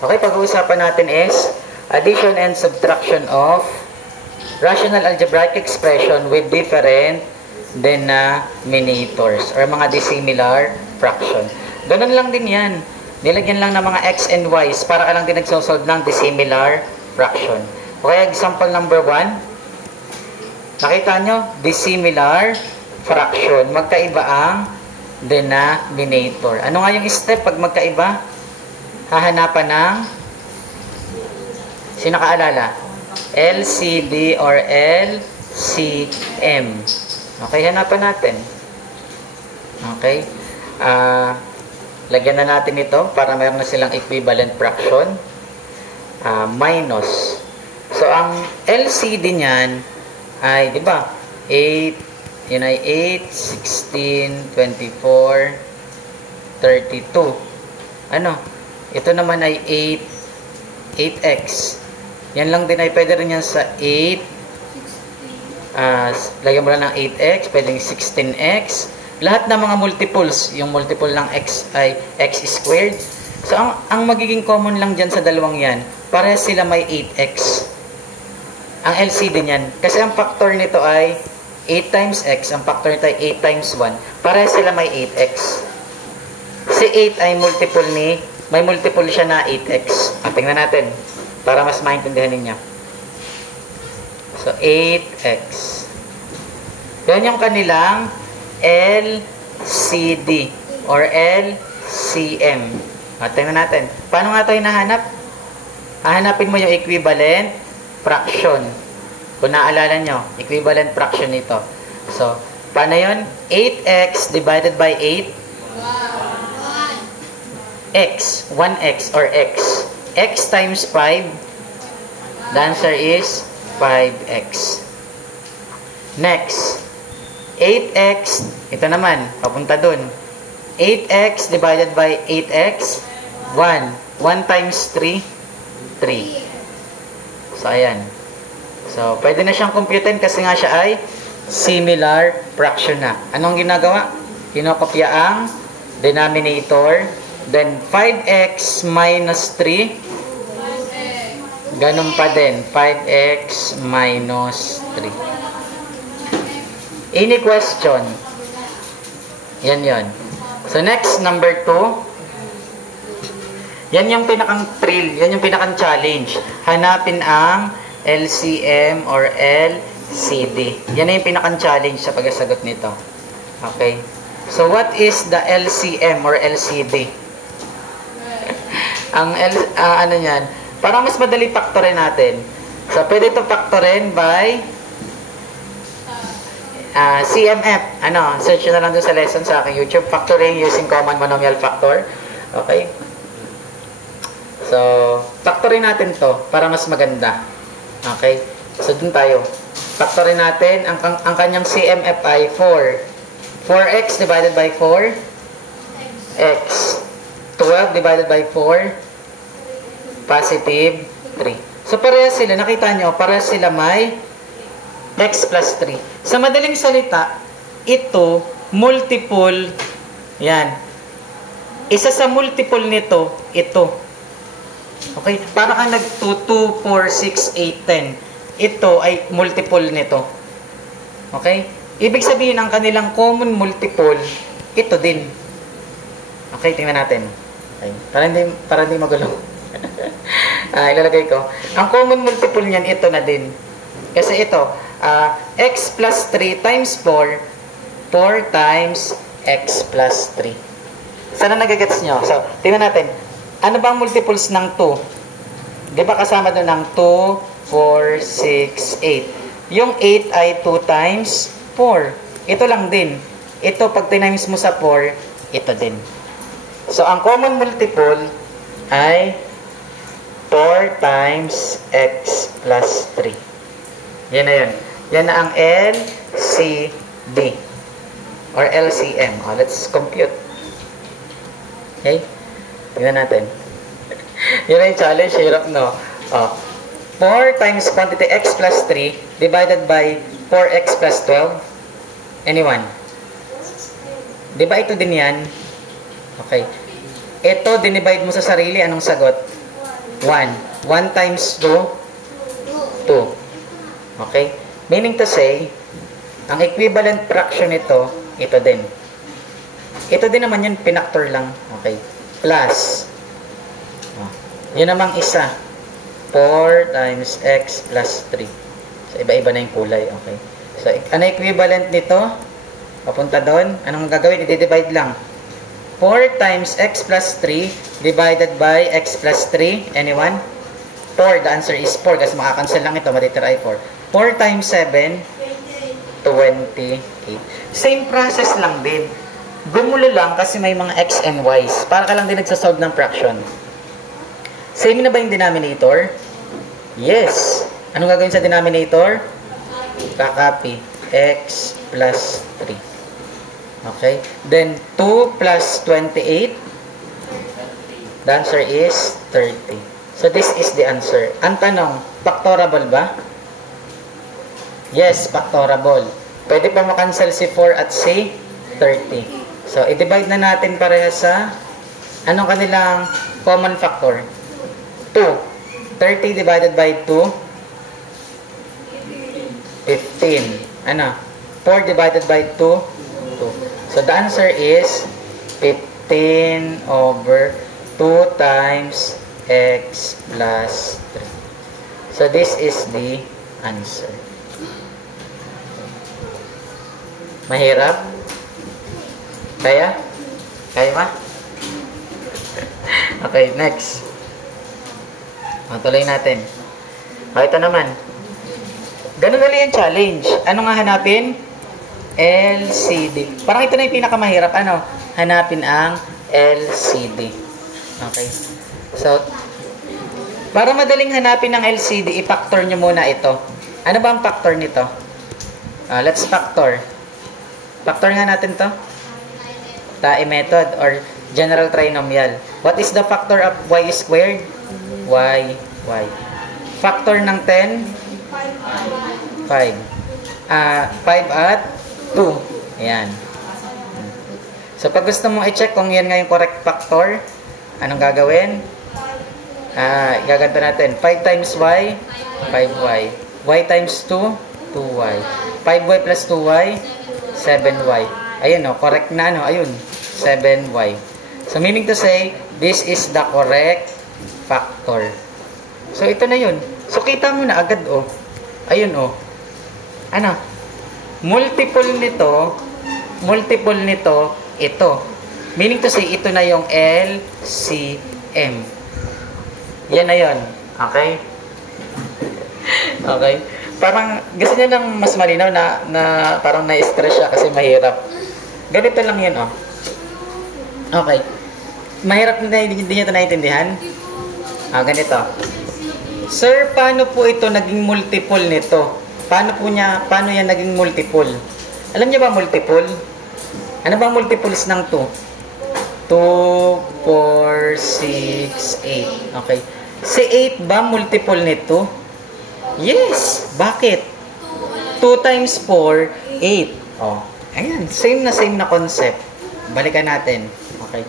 Okay, pag-uusapan natin is addition and subtraction of rational algebraic expression with different denominators or mga dissimilar fraction. Ganun lang din yan. Nilagyan lang ng mga x and y's para ka lang din nagsosolve ng dissimilar fraction. Okay, example number 1. Nakita nyo? Dissimilar fraction. Magkaiba ang denominator. Ano nga yung step pag magkaiba? Hahanapan ng sino kaalala? LCD or LCM. Okay, hanapan natin. Okay. Lagyan na natin ito para mayroon na silang equivalent fraction. Minus. So, ang LCD niyan ay, di ba? 8, yun ay 8, 16, 24, 32. Ano? Ito naman ay 8x. Yan lang din ay pwede rin yan sa 8. Lagyan mo lang ng 8x, pwedeng 16x. Lahat ng mga multiples, yung multiple ng x ay x squared. So, ang magiging common lang dyan sa dalawang yan, parehas sila may 8x. Ang LCD niyan. Kasi ang factor nito ay 8 times x, ang factor nito ay 8 times 1. Parehas sila may 8x. Si 8 ay may multiple siya na 8x. Tingnan natin, para mas maintindihan ninyo. So, 8x. Yan yung kanilang LCD or LCM. Tingnan natin. Paano nga ito hinahanap? Hahanapin mo yung equivalent fraction. Kung naalala nyo, equivalent fraction nito. So, paano yun? 8x divided by 8. X. 1x or x. X times 5. The answer is 5x. Next. 8x. Ito naman. Papunta dun. 8x divided by 8x. 1. 1 times 3. 3. So, ayan. So, pwede na siyang computein kasi nga siya ay similar fraction na. Anong ginagawa? Kinokopya ang denominator. Then, 5x minus 3. Ganun pa din. 5x minus 3. Any question? Yan yon. So, next, number 2. Yan yung pinakang thrill. Yan yung pinakang challenge. Hanapin ang LCM or LCD. Yan na yung pinakang challenge sa pagsasagot nito. Okay. So, what is the LCM or LCD? Ang ano yan? Para mas madali factorin natin. So, pwede ito factorin by CMF. Ano? Search na lang dun sa lesson sa aking YouTube. Factoring using common monomial factor. Okay. So, factorin natin to para mas maganda. Okay? So, dun tayo. Factorin natin. Ang kanyang CMF ay 4. 4x divided by 4. X. 12 divided by 4. Positive 3. So, parehas sila. Nakita nyo, parehas sila may x plus 3. Sa madaling salita, ito, multiple, yan. Isa sa multiple nito, ito. Okay? Para kang nag-2, 2, 4, 6, 8, 10. Ito ay multiple nito. Okay? Ibig sabihin, ang kanilang common multiple, ito din. Okay, tingnan natin. Okay. Para hindi magulo. Ilalagay ko. Ang common multiple niyan, ito na din. Kasi ito, x plus 3 times 4, 4 times x plus 3. Sana nagagets nyo? So, tingnan natin. Ano bang multiples ng 2? Di ba kasama doon ng 2, 4, 6, 8. Yung 8 ay 2 times 4. Ito lang din. Ito, pag tinimes mo sa 4, ito din. So, ang common multiple ay 4 times x plus 3. Yan na yun. Yan na ang LCD or LCM. Let's compute. Okay? Tingnan natin. Yun na yung challenge. Hirap, no? 4 times quantity x plus 3 divided by 4x plus 12. Anyone? Diba ito din yan? Okay. Ito, dinivide mo sa sarili. Anong sagot? 1. 1 times 2, 2. Okay? Meaning to say, ang equivalent fraction nito, ito din. Ito din naman yun, pinactor lang. Okay? Plus. Yun namang isa. 4 times x plus 3. So, iba-iba na yung kulay. Okay? So, ano equivalent nito? Papunta doon. Anong gagawin? I-divide lang. 4 times x plus 3 divided by x plus 3. Anyone? 4. The answer is 4. Kasi makakancel lang ito. Matitira ay 4. 4 times 7, 28. Same process lang din. Gumulo lang kasi may mga x and y's. Para ka lang din nagsasolve ng fraction. Same na ba yung denominator? Yes. Anong gagawin sa denominator? Kakopy. X plus 3. Okay? Then, 2 plus 28. The answer is 30. So, this is the answer. Ang tanong, factorable ba? Yes, factorable. Pwede pa makancel si 4 at si 30. So, i-divide na natin pareha sa anong kanilang common factor? 2. 30 divided by 2, 15. Ano? 4 divided by 2, 2. So, the answer is 15 over 2 times x plus 3. So, this is the answer. Mahirap? Kaya? Kaya ba? Okay, next. Tuloy natin. Ito naman. Ganun ulit yung challenge. Ano nga hanapin? LCD. Parang ito na yung pinakamahirap. Ano? Hanapin ang LCD. Okay. So, para madaling hanapin ng LCD, i-factor nyo muna ito. Ano ba ang factor nito? Let's factor. Factor nga natin to. TAE method or general trinomial. What is the factor of y squared? Y. Factor ng 10? 5. 5 at 2. Ayan. So, pag gusto mong i-check kung yan nga yung correct factor, anong gagawin? Gaganto natin. 5 times y, 5y. Y times 2, 2y. 5y plus 2y, 7y. Ayun, no, correct na, no? Ayun, 7y. So, meaning to say, this is the correct factor. So, ito na yun. So, kita mo na agad, oh. Ayun, oh. Ano? Multiple nito, ito. Meaning to say, ito na yung LCM. Yan na yun. Okay? Okay? Parang, gusto niya ng mas malinaw na parang na-stress siya kasi mahirap. Ganito lang yun, oh. Okay. Mahirap na hindi niya ito naiintindihan? Ganito. Sir, paano po ito naging multiple nito? Paano yan naging multiple? Alam niyo ba multiple? Ano ba multiples ng 2? 2, 4, 6, 8. Okay. Si 8 ba multiple nito? Yes. Bakit? 2 times 4, 8. Oh. Ayan. Same na concept. Balikan natin. Okay.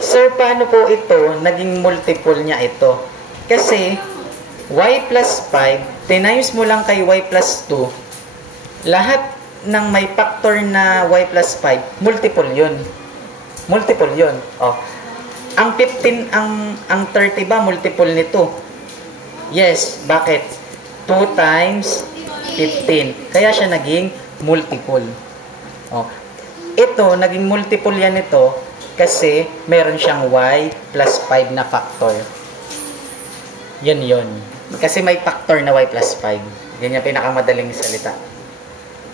Sir, paano po ito naging multiple niya ito? Kasi y plus 5, tinimes mo lang kay y plus 2, lahat ng may factor na y plus 5, multiple yun. Multiple yun. Oh. Ang 15, ang 30 ba, multiple nito? Yes. Bakit? 2 times 15. Kaya siya naging multiple. Oh. Ito, naging multiple yan ito kasi meron siyang y plus 5 na factor. Yan yun. Kasi may factor na y plus 5. Yan yung pinakamadaling salita.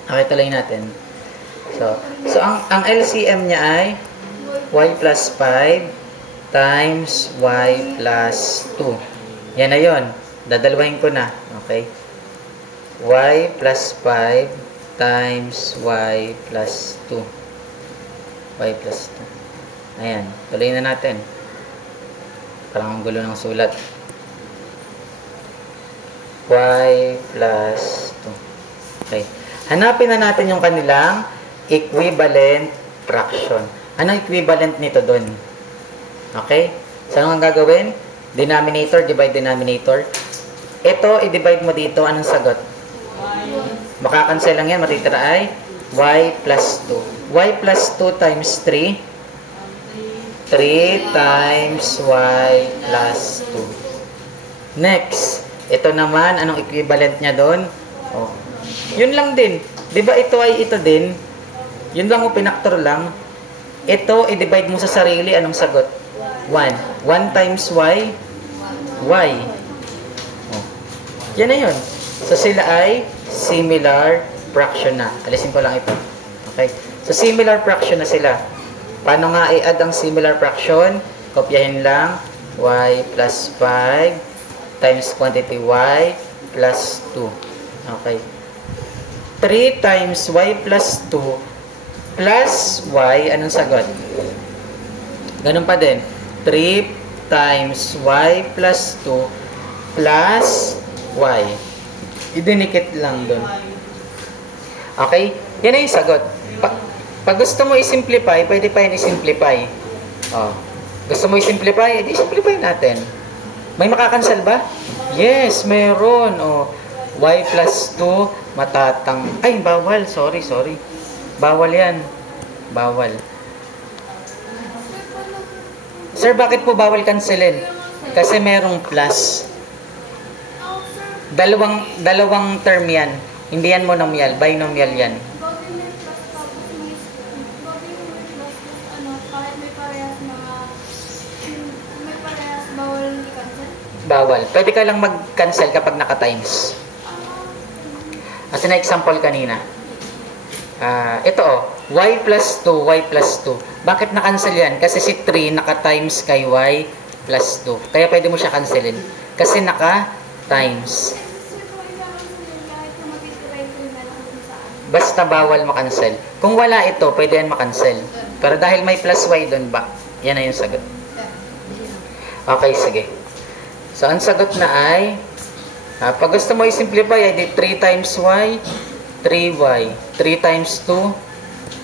Okay, tuloy natin. So ang LCM niya ay y plus 5 times y plus 2. Yan na yun. Dadalwahin ko na. Okay? Y plus 5 times y plus 2. Y plus 2. Ayan. Tuloy na natin. Parang ang gulo ng sulat. Y plus 2. Okay. Hanapin na natin yung kanilang equivalent fraction. Anong equivalent nito doon? Okay? So, anong gagawin? Denominator, divide denominator. Ito, i-divide mo dito. Anong sagot? Makakancel lang yan. Matitira ay y plus 2. Y plus 2 times 3. 3 times y plus 2. Next. Ito naman, anong equivalent niya doon? Oh. Yun lang din. Diba ito ay ito din? Yun lang o pinaktor lang. Ito, i-divide mo sa sarili. Anong sagot? 1. 1 times y. Y. Oh. Yan na yun. So, sila ay similar fraction na. Alisin ko lang ito. Okay? So, similar fraction na sila. Paano nga i-add ang similar fraction? Kopyahin lang. Y plus 5 times quantity y plus 2. Okay. 3 times y plus 2 plus y. Anong sagot? Ganun pa din. 3 times y plus 2 plus y. Idinikit lang doon. Okay? Yan na yung sagot. Pag gusto mo i-simplify, pwede pa yan i-simplify. Oh. Gusto mo i-simplify, edi simplify natin. May makakancel ba? Yes, meron. Oh. Y plus 2 matatang... Ay, bawal. Sorry. Bawal yan. Bawal. Sir, bakit po bawal cancelin? Kasi merong plus. Dalawang term yan. Hindi yan monomial, binomial yan. Bawal. Pwede ka lang mag-cancel kapag naka-times. As na example kanina. Ito y plus 2, y plus 2. Bakit na-cancel yan? Kasi si 3 naka-times kay y plus 2. Kaya pwede mo siya cancelin. Kasi naka-times. Basta bawal makancel. Kung wala ito, pwede yan makancel. Pero dahil may plus y doon ba, yan na yung sagot. Okay, sige. So, ang sagot na ay, pag gusto mo i-simplify, ay di 3 times y, 3y. 3 times 2,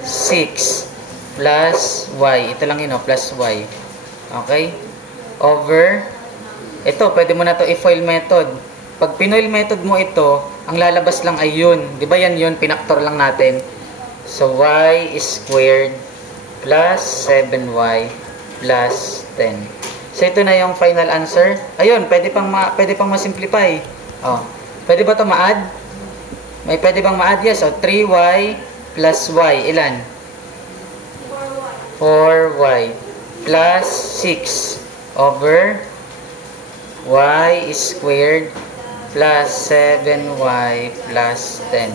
6 plus y. Ito lang yun, plus y. Okay? Over, ito, pwede mo na to i-FOIL method. Pag pinoil method mo ito, ang lalabas lang ay yun. Di ba yan yun? Pinaktor lang natin. So, y is squared plus 7y plus 10. So, ito na yung final answer. Ayun, pwede pang ma-simplify. Oh, pwede ba ito ma-add? May pwede bang ma-add? Yes. So, 3y plus y. Ilan? 4y plus 6 over y is squared plus 7y plus 10.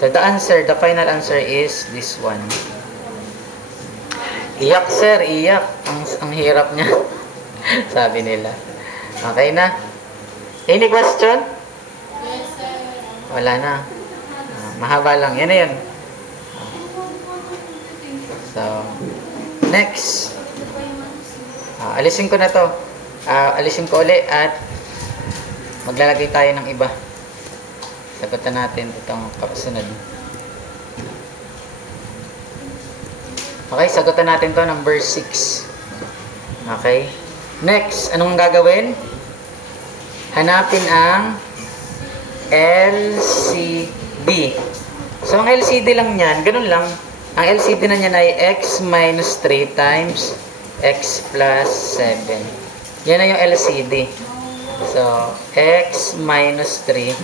So, the final answer is this one. Iyak, sir, iyak. Ang hirap niya. Sabi nila. Okay na? Any question? Yes, sir. Wala na. Mahaba lang. Yan na yun. So, next. Alisin ko na to. Alisin ko uli at maglalagay tayo ng iba. Sagutan natin itong kasunod. Okay, sagutan natin to number 6. Okay. Next, anong gagawin? Hanapin ang LCD. So, ang LCD lang niyan, ganun lang. Ang LCD na niyan ay x minus 3 times x plus 7. Yan na yung LCD. So, x minus 3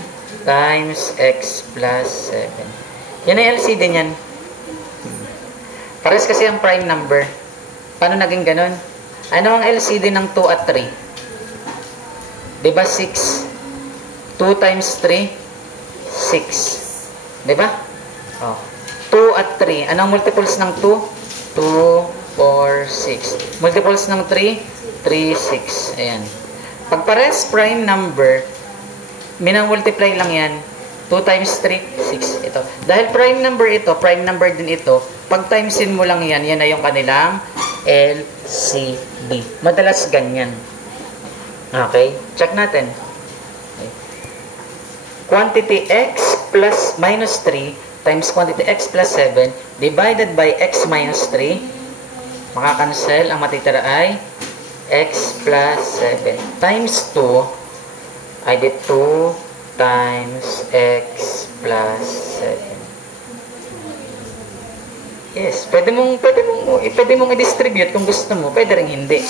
times x plus 7. Yan na yung LCD niyan. Pares kasi ang prime number. Paano naging ganun? Ano ang LCD ng 2 at 3? Diba 6? 2 times 3? 6. Diba? Oh. 2 at 3. Anong multiples ng 2? 2, 4, 6. Multiples ng 3? 3, 6. Ayan. Pag pares prime number, minamultiply lang yan. 2 times 3, 6. Ito. Dahil prime number ito, prime number din ito, pag timesin mo lang yan, yan na yung kanilang LCD. Madalas ganyan. Okay? Check natin. Okay. Quantity x plus minus 3 times quantity x plus 7 divided by x minus 3. Makakancel. Ang matitira ay x plus 7 times 2 ay di 2 times x plus 7. Yes, pwede mong i-distribute kung gusto mo, pwede ring hindi.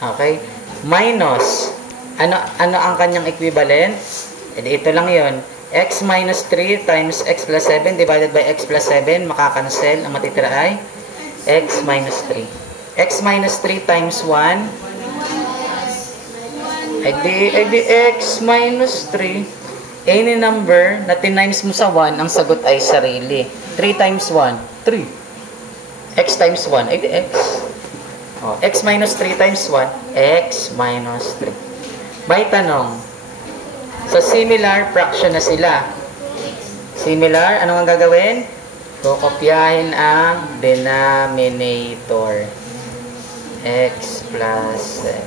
Okay? Minus, ano ang kanyang equivalent? Edi ito lang yon. X minus 3 times x plus 7 divided by x plus 7, makakancel. Ang matitira ay x minus 3. X minus 3 times 1, edi x minus 3. Any number na tinimes mo sa 1, ang sagot ay sarili. 3 times 1, 3. X times 1, edi x. X minus 3 times 1, x minus 3. May tanong. So, similar fraction na sila. Similar, ano ang gagawin? Kukopyahin ang denominator. X plus 7.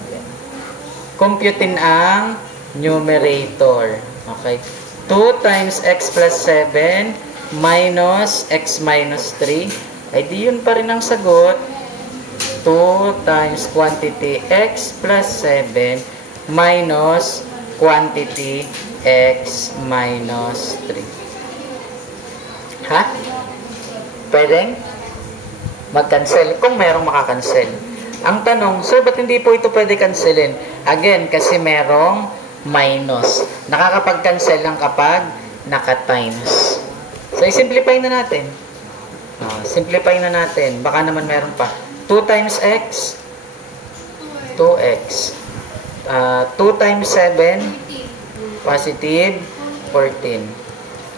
Computein ang numerator. Okay. 2 times x plus 7 minus x minus 3. Ay di yun pa rin ang sagot. 2 times quantity x plus 7 minus quantity x minus 3. Ha? Pwedeng mag-cancel kung merong makakancel. Ang tanong, sir, ba't hindi po ito pwede cancelin? Again, kasi merong minus. Nakakapag-cancel lang kapag naka-times. So, i-simplify na natin. Simplify na natin. Baka naman meron pa. 2 times x, 2x. 2 times 7, positive 14.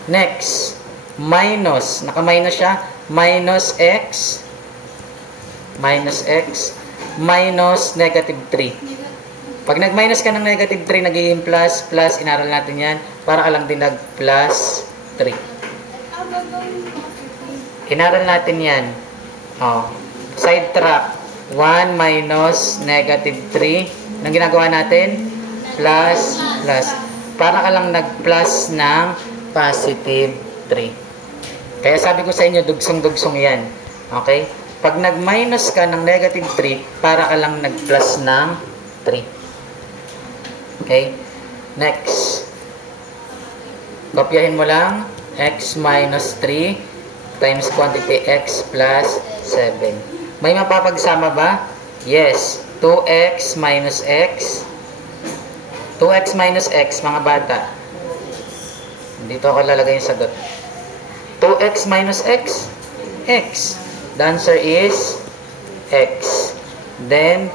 Next, minus. Naka-minus siya. Minus x, minus negative 3. Pag nag-minus ka ng negative 3, nagiging plus, inaral natin yan. Para ka lang din nag-plus 3. Inaral natin yan. Side track. 1 minus negative 3. Nang ginagawa natin? Plus. Para ka lang nag-plus ng positive 3. Kaya sabi ko sa inyo, dugsong-dugsong yan. Okay? Pag nag-minus ka ng negative 3, para ka lang nag-plus ng 3. Okay? Next. Kopyahin mo lang. X minus 3 times quantity x plus 7. May mapapagsama ba? Yes. 2x minus x. 2x minus x, mga bata. Dito ako lalagay yung sagot. 2x minus x, x. The answer is x. Then,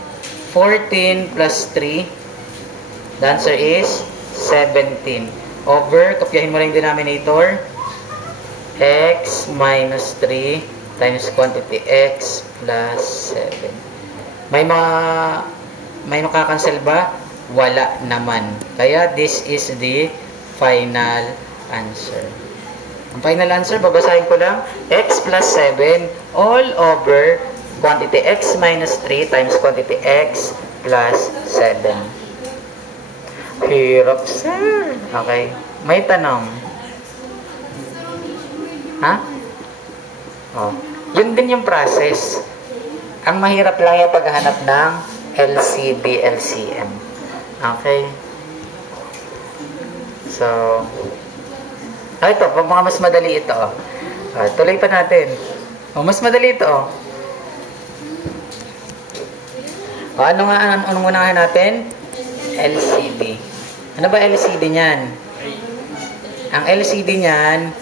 14 plus 3. The answer is 17. Over, kopyahin mo lang yung denominator. X minus 3 times quantity x plus 7. May makakancel ba? Wala naman. Kaya this is the final answer. Ang final answer, babasahin ko lang. X plus 7 all over quantity x minus 3 times quantity x plus 7. Hirap, sir. Okay. May tanong. Ha? Yun din yung process. Ang mahirap lang yung paghahanap ng LCD, LCM. Okay? So, ito, mga mas madali ito. Tuloy pa natin. Mas madali ito. Ano nga natin? LCD. Ano ba LCD niyan? Ang LCD niyan,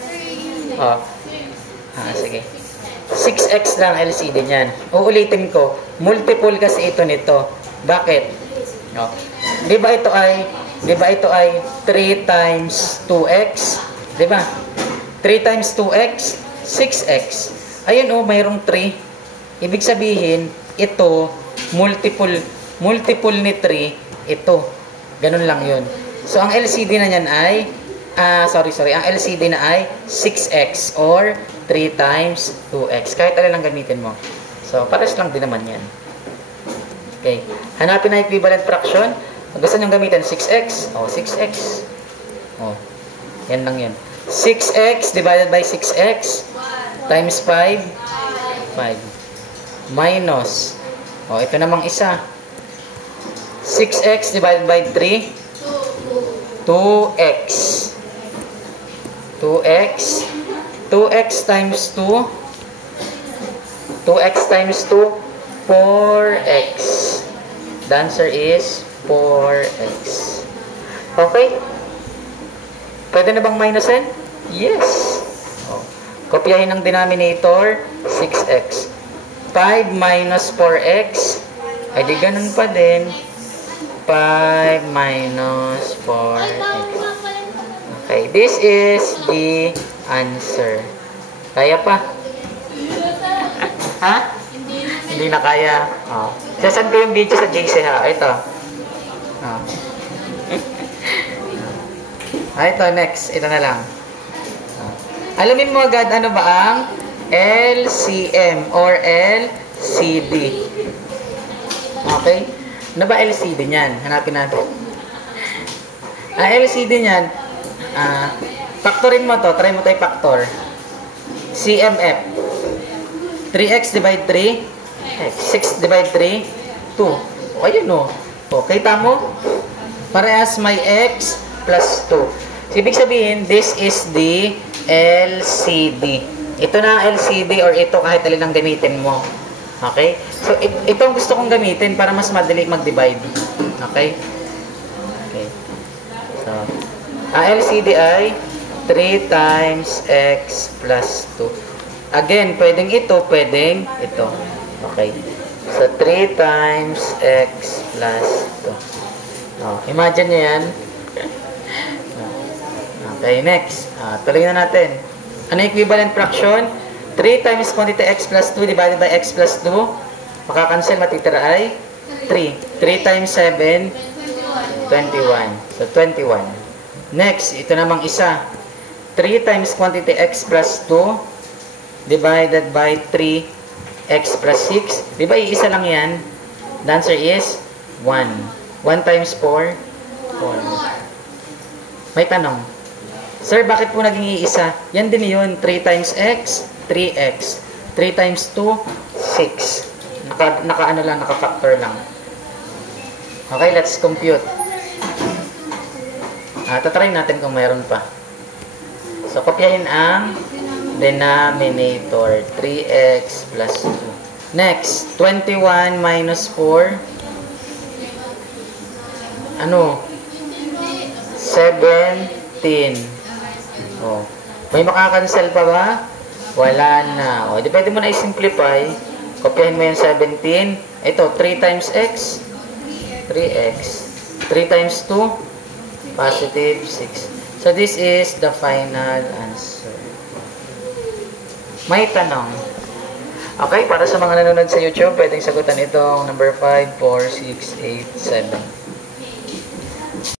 sige. 6x lang LCD niyan. Uulitin ko, multiple kasi ito nito. Bakit? Di ba ito ay 3 times 2x? Di ba? 3 times 2x, 6x. Ayun mayroong 3. Ibig sabihin, ito, multiple ni 3, ito. Ganun lang yun. So, ang LCD na niyan ay, ang LCD na ay 6x or 3 times 2x. Kahit alin lang gamitin mo. So, pares lang din naman yan. Okay. Hanapin na equivalent fraction. Gusto nyo gamitin 6x. 6x. Yan lang yan. 6x divided by 6x times 5. 5. Minus. Ito namang isa. 6x divided by 3. 2x. 2x. 2x times 2. 2x times 2. 4x. The answer is 4x. Okay? Pwede na bang minusin? Yes. Oh. Kopyahin ang denominator, 6x. 5 minus 4x. Ay di ganun pa din. 5 minus 4x. Okay, this is the answer. Kaya pa? Ha? Hindi na kaya. Oh. Sasend ko yung video sa JC ha. Ito. Oh. Ito, next. Ito na lang. Oh. Alamin mo agad ano ba ang LCM or LCD. Okay? Ano ba LCD niyan? Hanapin natin. LCD niyan, factorin mo to. Try mo tayo factor. CMF. 3x divide 3. 6 divide 3. 2. O, ayun o. O, kita mo? Parehas may x plus 2. Ibig sabihin, this is the LCD. Ito na ang LCD or ito kahit alin ang gamitin mo. Okay? So, ito ang gusto kong gamitin para mas madali mag-divide. Okay? Okay. So, ang LCD ay 3 times x plus 2. Again, pwedeng ito, pwedeng ito. Okay. So, 3 times x plus 2. Oh, imagine nyo yan. Okay, next. Tuloy na natin. Ano yung equivalent fraction? 3 times quantity x plus 2 divided by x plus 2. Makakancel, matitira ay 3. 3 times 7, 21. So, 21. Next, ito namang isa. 3 times quantity x plus 2 divided by 3x plus 6. Di ba, iisa lang yan? The answer is 1. 1 times 4, 4. May tanong. Sir, bakit po naging iisa? Yan din yun. 3 times x, 3x. 3 times 2, 6. Naka-ano lang, naka-factor lang. Okay, let's compute. Tatry natin kung mayroon pa. So, kopyahin ang denominator. 3x plus 2. Next, 21 minus 4. Ano? 17. Oh. May makakancel pa ba? Wala na. O, di pwede mo na i-simplify. Kopyahin mo yung 17. Ito, 3 times x. 3x. 3 times 2. Positive 6. So, this is the final answer. May tanong. Okay, para sa mga nanonood sa YouTube, pwedeng sagutan itong number 5, 4, 6, 8, 7.